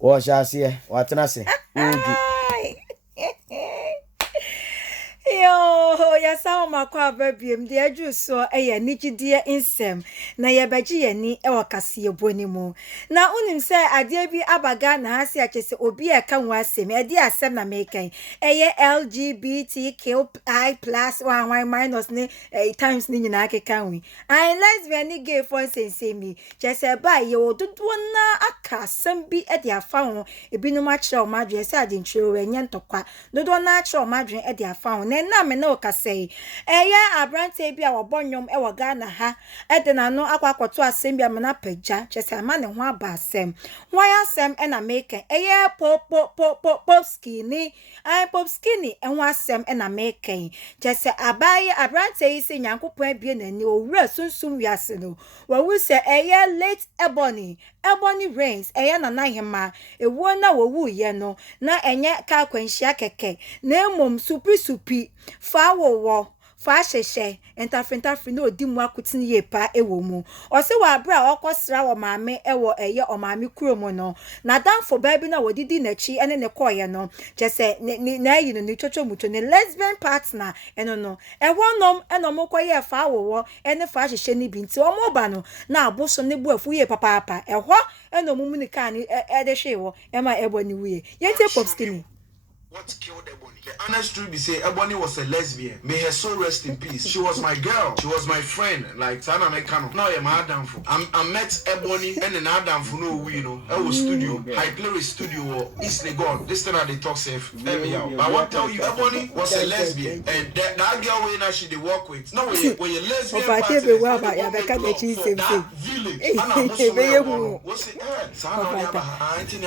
Wo shasiye, watena se. Udu. Yo, ya saw makwa babiem de adwu so nigidie insem na ye beji yani kase boni mu na unim se ade bi abaga na hase akese obi e ka ho asem e de asem na mekan LGBTQI+ one minus ne times ni nyina akeka wi I lesbian ni gay for sense mi jese ba ye ododo na aka asem bi e de afa ho ebinum a kire o madwe se ade ntwero enye ntokwa dodo na a kire o madwe e de afa ho na me no kasei abrante bi a wobonyom e wo Ghana ha e de na no akwakoto asem bi amana pagya chese ama ne ho aba asem hwan asem e na make pop skinny pop skinny e ho asem e na make chese abaye abrante yi se nyankopon abie nani owura sunsum wiase no wawu se late ebony rains na nahema ewo na wowu ye no na enye ka kwanhia keke na emom supi fa wo fa hyehye entafrentafri na odimu akutini ye pa ewo mu o se wa bra okosra wo maame ewo o maame kuromo no na danfo baby na wodidi nachi ene ne koye no jese na yi no ni chocho mucho ne lesbian partner eno no ewonom enom koye fa wo ene fa hyehye ni bi nti omo ba no na aboso ne bu afu ye papa eho enom mu ni kan e de hwewo ema ebo ni wuye yente pop skinny. What killed Ebony? The honest truth be say Ebony was a lesbian. May her soul rest in peace. She was my girl. She was my friend. Like Sana Mekano. Now I'm Adam for. I met Ebony and an Adam for no we know. I was studio. High Glory studio East Legon. This thing they talk safe. Every hour. But I want to tell you, Ebony was a lesbian. And that girl way now she they work with. No way when you lesbian. That village. What's it? You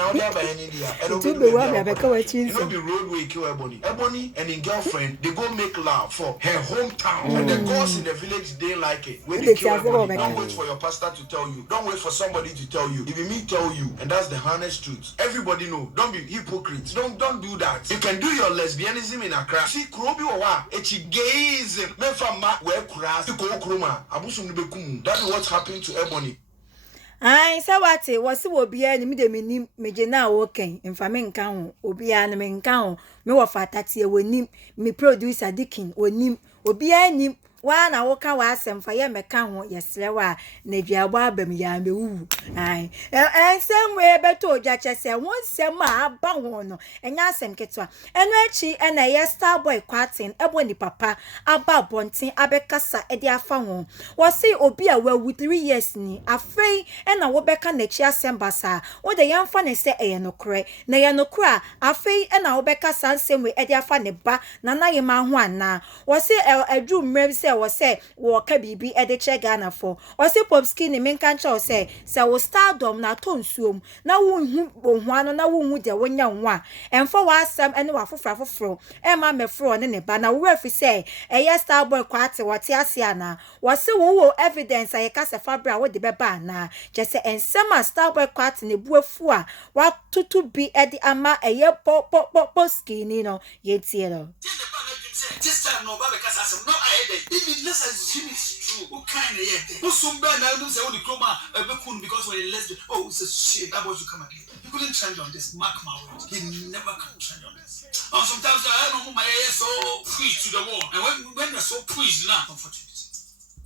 know the roadway kill Ebony. Ebony and his girlfriend, they go make love for her hometown. And the girls in the village, they like it. When they kill Ebony, don't wait for your pastor to tell you. Don't wait for somebody to tell you. If me tell you, and that's the honest truth. Everybody know. Don't be hypocrites. Don't do that. You can do your lesbianism in Accra. See, Krobi Wawa, Echi gayism. Men from Ma, where Kras, to go Kroma, Abusum Bekumu. That's what's happening to Ebony. Ai sawate wose obia ni de menim meje na woken mfa me nka ho obia ni me nka ho me wo fatati e wonim me producer Dikin wonim obia nim wa na woka wa asemfa ye meka ho yesrewa na duabo abam ya mewu ai ensem we beto odwa chese wonsem a aba ho no enya asem ketwa eno achi na ye Starboy kwatin eboni papa aba bonten abekasa ede afa ho wose obi a wawu 3 years ni afei na wo beka na chi asem basa wo de yamfa ne se eye nokre na ye nokra afei na wo beka sansem we ede afa ne ba na na ye ma ho ana wose adu mrem se wo se wo ka bibi e de che Ghana for o se pop skinny men kan cha o se wo stardom na to nsuom na wo hu ohua no na wo hu de wonya nwa emfa wa asam ene wa foforo e ma mefro ne ba na wo afi se Starboy kwate wote ase ana wo se wo evidence aye kasa fabra wo de beba na je se ensema Starboy kwate ne buafu a wa tutu bi e de ama pop skinny no ye tie no. This time no baba kasa asem no ayede even let's assume it's true who kind of yet who sumba na do say the chroma bekun because we're lesbian oh it's a shit that was you come again you couldn't change on this mark my words he never can change on this sometimes I don't know my so preach to the wall and when they're so preached now unfortunately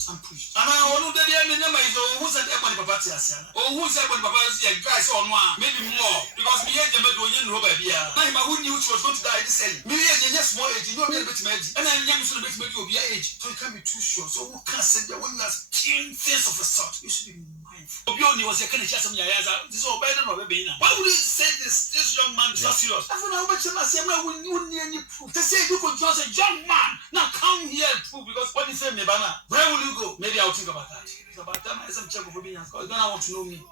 I'm preached. And I don't know that the number is who said Ebony Papa Tiasiana. Or who said Ebony Papa is a guy on one, maybe more. Because me and the Bedouin Robert here. Now, who knew she was going to die this early? Me and the small age, you know, a bit magic. And I'm young, so the bit make you be age. So you can't be too sure. So who can't say that when you have 10 things of a sort, you should be mindful. Obioni was a kind of chasm Yaza. This is all better than Babina. Why would you say this young man is not serious? I don't know how much I say, no, when you need any proof. They say you could just a young man. Now come here and prove because what you say, Mebana, where will you go? Maybe I'll think about that. It's about time I some check for me because then I want to know me.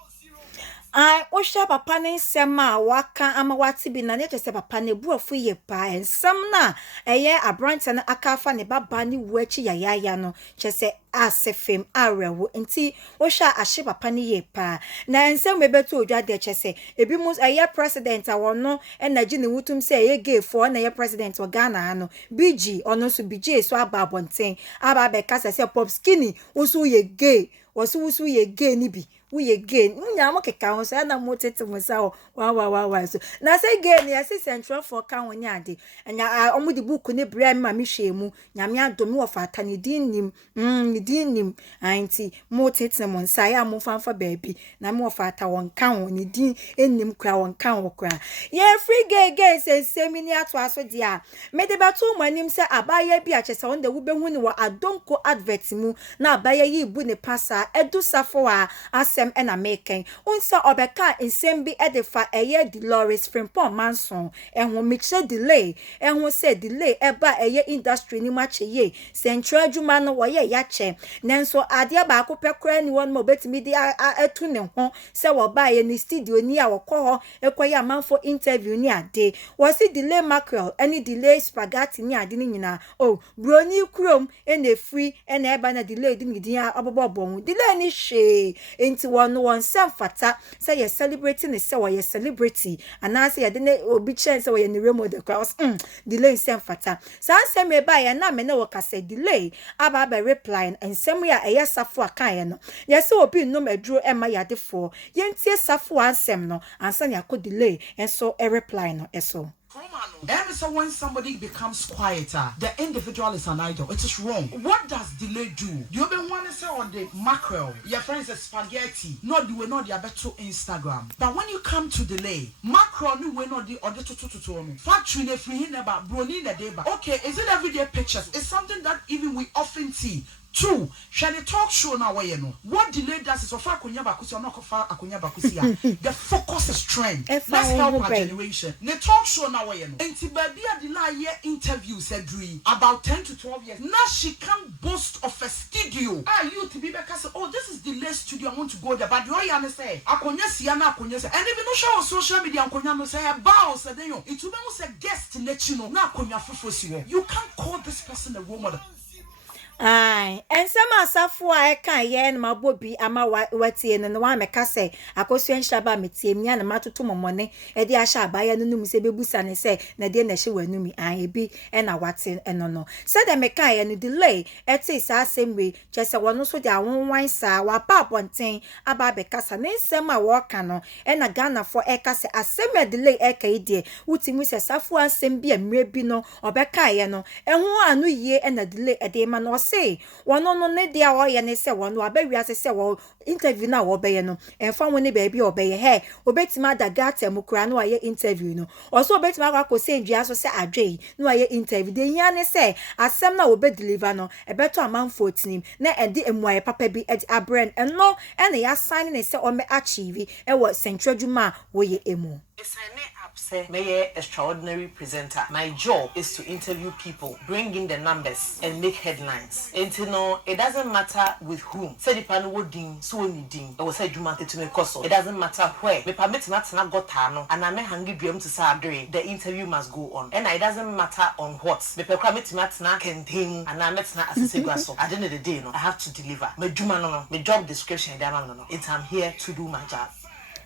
I osha papa ne nsema waka ama wati bi na ne se papa ne buafu ye pa ensem na abrante na akafa ne baba ne wuachi yaya no chese asefem arewo nti osha ahye papa ne ye pa na ensem bebeto odwa de chese ebi mu president awono na gi ne wutum se gay for na president o Ghana no BG ono so BG so aba bonten aba be kasa se pop skinny usu ye gay wasu ye gay ni bi we again nya mo keka ho so na mo tete mo sa wa so na say again ya say central for kan woni ade nya omo di book ne bra ma me hwemu nya me adom wo fa ata ne din nim anti mo tete mo nsa ya mo fanfa baabi na me wo fa ata won kan woni din ennim kra won kan wo kra ye free gay again say semini ato aso dia me de beto mo anim say abaya bi a chese won de wo behu ni wo adonko advert mu na abaya yi bu ne pasa edu safo a asem ena meken unsa obeka nsem bi edefa eye Dolores Frimpong Manson ehwo meche delay ehwo say delay eba eye industry ni mache ye central adwuma no wo ye yache nenso ade ba akopekra ni won mo betimi di etu ne ho say wo ba ye ni studio ni a wo kọ ho ekoya manfo interview ni ade wo si delay mackerel any delay spaghetti ni ade ni nyina oh broni krom ene free ene eba na delay di midi abobo delay ni she enti won sem fata say you celebrating the say we celebrity and I say dey obi chen say we ni remo the cross delay sem fata san sem e ba ya na me na wo ka say delay aba ba reply and sem ya eya safo akan ye no ye say obi no maduro e ma yade fo ye ntie safo ansem no ansa ne akọ delay and so a reply no eso. Every so when somebody becomes quieter, the individual is an idol. It is wrong. What does delay do? Do you even want to say on the mackerel? Your friends are spaghetti. Not do we not the better Instagram. But when you come to delay, mackerel no we not the other to factory ne free about brony the day. Okay, is it everyday pictures? It's something that even we often see. Two, shall the talk show now where you know what delay does is offer Akunya Bakusi or not offer Akunya Bakusi. The focus is trend. Let's help our generation. The talk show now where you know. And Tibabia delay interview said about 10 to 12 years. Now she can boast of a studio. You to be back say, oh, this is delay studio. I want to go there. But you are say Akunya Siana Akunya say, and even no show on social media Akunya no say about say then you. It will be a guest to let you know. Now Akunya Fufusi. You can't call this person a role model. Ai ensema asafo a eka ye na mabobi ama watie no wa meka se akosu enhyaba metie mia na matoto momone e de ahya abaya no num se bebusa ne se na de na hye wanumi an ebi e na wate eno no se de meka ye no delay eti sa asemwe chese wono so de awonwan sa wa pa ponten aba bekasa na ensema wo ka no e na Ghana for eka se aseme delay eka ide wutimu se safo asem bi amre bi no obeka ye no ehu anu yie e na delay e de ma no say one no ne dia wo ye ne se won wa ba wi ase se wo interview na wo be ye no enfa woni ba bi obe ye he obetima da gata mu kura no ye interview no also obetima akwa se ndua so se adwe no ye interview de hia ne se asem na wo be deliver no e beto amanfo tinim na e de emuaye papa bi e abrand eno e na ya sign ne se o me achieve e wo central dwuma wo ye emu. Say, may extraordinary presenter. My job is to interview people, bring in the numbers, and make headlines. And you know, it doesn't matter with whom. Say the panel would ding, so any ding. I will say Jumate to me cost. It doesn't matter where. Me permit not got tano, and I may hang dream to say the interview must go on. And it doesn't matter on what. Me permit not na kenting, and I met not as a grasso. At the end of the day, no, I have to deliver. Me Juma no, me job description, no. It's I'm here to do my job.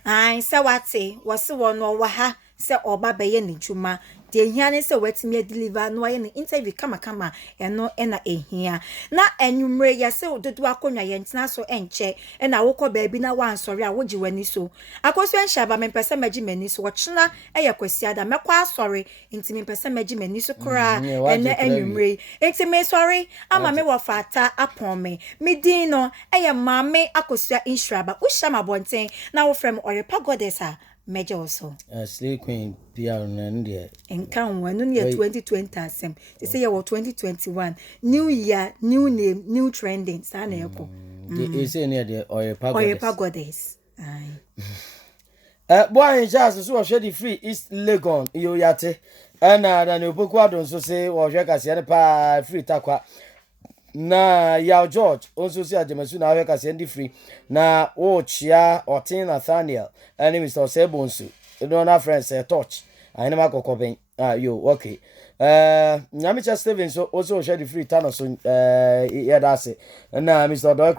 Ai sawate wase wono wa ha se oba beye ne dwuma de hia ne se watimi deliver no ye ne interview kama eno na ehia na enwumre ye se ododo akonwa ye ntena so enche na wokọ baabi na wansori a wogi wani so akoso enhyaba mempese magi mani so wochena eye kwasiada mekwa asori ntimi mempese magi mani so kora ene enwumre ntimi sorry ama me wo fata apon me din no eye maame akosua insuraba ushama bonten na wo frem Oyepa Goddess a meje also Slay Queen PR nande enkan wanu ne 2020 asem they say you 2021 new year new name new trending sa na yeko they say near the Oyepa Goddess ai boy just so share the free East Legon yo yate na ne opoku adon so say wo hwe kase ne pa free takwa na ya George also say ajemasu na hwe kase ndi free na o chia Otin Nathaniel and Mr. Sebonsu do na friends touch I never go koben yo okay Nyamicha Steven so also share the free tano so yeah that's it na Mr. Doyle